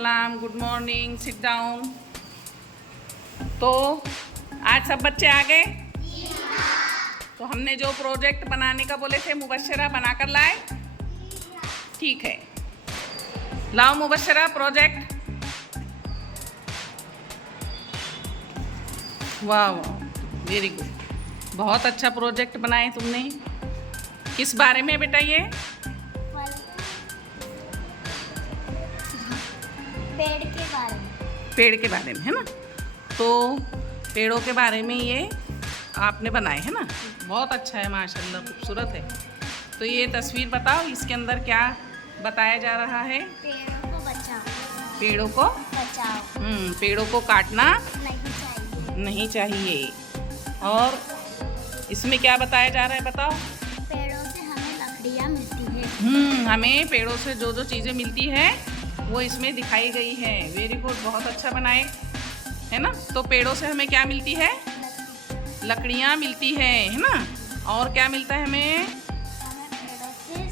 अस्सलाम, good morning, sit down. तो आज सब बच्चे आ गए? तो हमने जो प्रोजेक्ट बनाने का बोले थे मुबश्शिरा बनाकर लाए? ठीक है, लाओ मुबश्शिरा प्रोजेक्ट। वाह वाह, वेरी गुड, बहुत अच्छा प्रोजेक्ट बनाए तुमने। किस बारे में बेटा ये? पेड़ के बारे में। पेड़ के बारे में है ना। तो पेड़ों के बारे में ये आपने बनाए है ना, बहुत अच्छा है माशाल्लाह, खूबसूरत है। तो ये तस्वीर बताओ, इसके अंदर क्या बताया जा रहा है? पेड़ों को बचाओ। पेड़ों को बचाओ। पेड़ों को काटना नहीं चाहिए। नहीं चाहिए। और इसमें क्या बताया जा रहा है बताओ? पेड़ों से हमें लकड़ियाँ मिलती है। हमें पेड़ों से जो जो चीज़ें मिलती है वो इसमें दिखाई गई है। वेरी गुड, बहुत अच्छा बनाए है ना। तो पेड़ों से हमें क्या मिलती है? लकड़ियाँ मिलती है ना। और क्या मिलता है हमें? पेड़ों से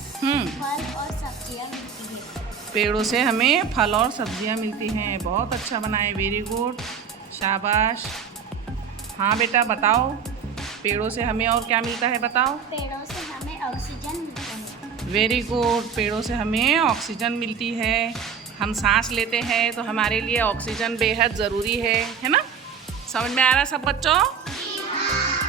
फल और सब्जियाँ मिलती है। पेड़ों से हमें फल और सब्जियाँ मिलती हैं। बहुत अच्छा बनाए, वेरी गुड, शाबाश। हाँ बेटा बताओ, पेड़ों से हमें और क्या मिलता है बताओ? पेड़ों से हमें ऑक्सीजन मिलता है। वेरी गुड, पेड़ों से हमें ऑक्सीजन मिलती है। हम सांस लेते हैं तो हमारे लिए ऑक्सीजन बेहद ज़रूरी है ना। समझ में आ रहा सब बच्चों?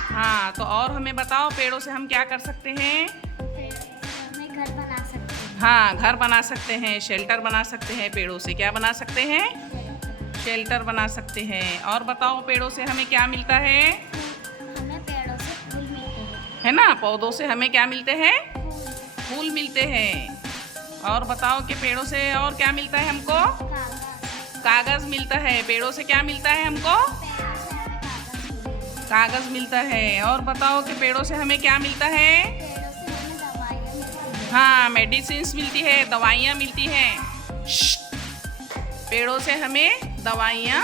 हाँ, तो और हमें बताओ, पेड़ों से हम क्या कर सकते हैं? हमें घर बना सकते हैं। हाँ, घर बना सकते हैं, शेल्टर बना सकते हैं। पेड़ों से क्या बना सकते हैं? शेल्टर बना सकते हैं। और बताओ, पेड़ों से हमें क्या मिलता है? हमें पेड़ों से फूल मिलते हैं। है ना, पौधों से हमें क्या मिलते हैं? फूल मिलते हैं। और बताओ कि पेड़ों से और क्या मिलता है हमको? कागज़ मिलता है। पेड़ों से क्या मिलता है हमको? कागज़ मिलता है। और बताओ कि पेड़ों से हमें क्या मिलता है? हाँ, मेडिसिन्स मिलती है, दवाइयाँ मिलती हैं। पेड़ों से हमें दवाइयाँ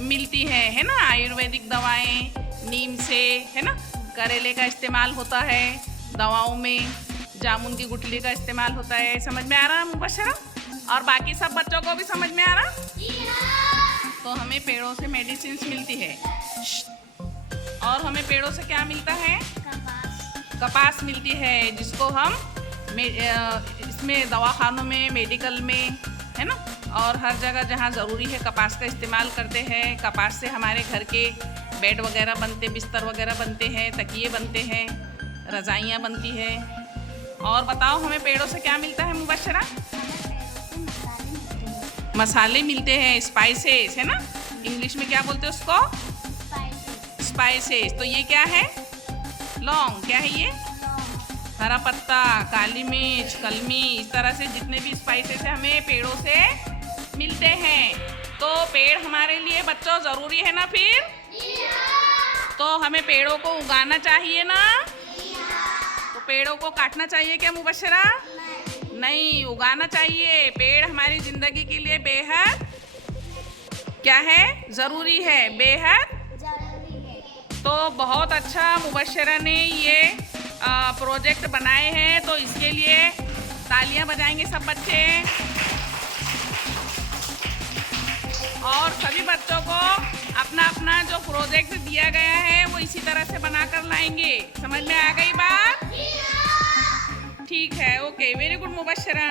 मिलती हैं, है ना। आयुर्वेदिक दवाएं नीम से, है ना। करेले का इस्तेमाल होता है दवाओं में, जामुन की गुठली का इस्तेमाल होता है। समझ में आ रहा है मुबश्शिरा? और बाकी सब बच्चों को भी समझ में आ रहा? तो हमें पेड़ों से मेडिसिन्स मिलती है। और हमें पेड़ों से क्या मिलता है? कपास मिलती है, जिसको हम इसमें दवाखानों में, मेडिकल में, है ना, और हर जगह जहाँ ज़रूरी है कपास का इस्तेमाल करते हैं। कपास से हमारे घर के बेड वगैरह बनते, बिस्तर वगैरह बनते हैं, तकिए बनते हैं, रज़ाइयाँ बनती है। और बताओ, हमें पेड़ों से क्या मिलता है मुबश्शिरा? मसाले मिलते हैं, स्पाइसेस, है ना। इंग्लिश में क्या बोलते हैं उसको? स्पाइसेस। तो ये क्या है? लौंग। क्या है ये? हरा पत्ता, काली मिर्च, कलमी, इस तरह से जितने भी स्पाइसेस हैं हमें पेड़ों से मिलते हैं। तो पेड़ हमारे लिए बच्चों ज़रूरी है ना फिर? तो हमें पेड़ों को उगाना चाहिए ना। तो पेड़ों को काटना चाहिए क्या मुबश्शिरा? नहीं, उगाना चाहिए। पेड़ हमारी ज़िंदगी के लिए बेहद क्या है? ज़रूरी है, बेहद। तो बहुत अच्छा मुबश्शिरा ने ये प्रोजेक्ट बनाए हैं, तो इसके लिए तालियां बजाएंगे सब बच्चे। और सभी बच्चों को अपना अपना जो प्रोजेक्ट दिया गया है वो इसी तरह से बनाकर लाएंगे। समझ में आ गई बात? ठीक है, ओके, वेरी गुड मुबश्शिरा।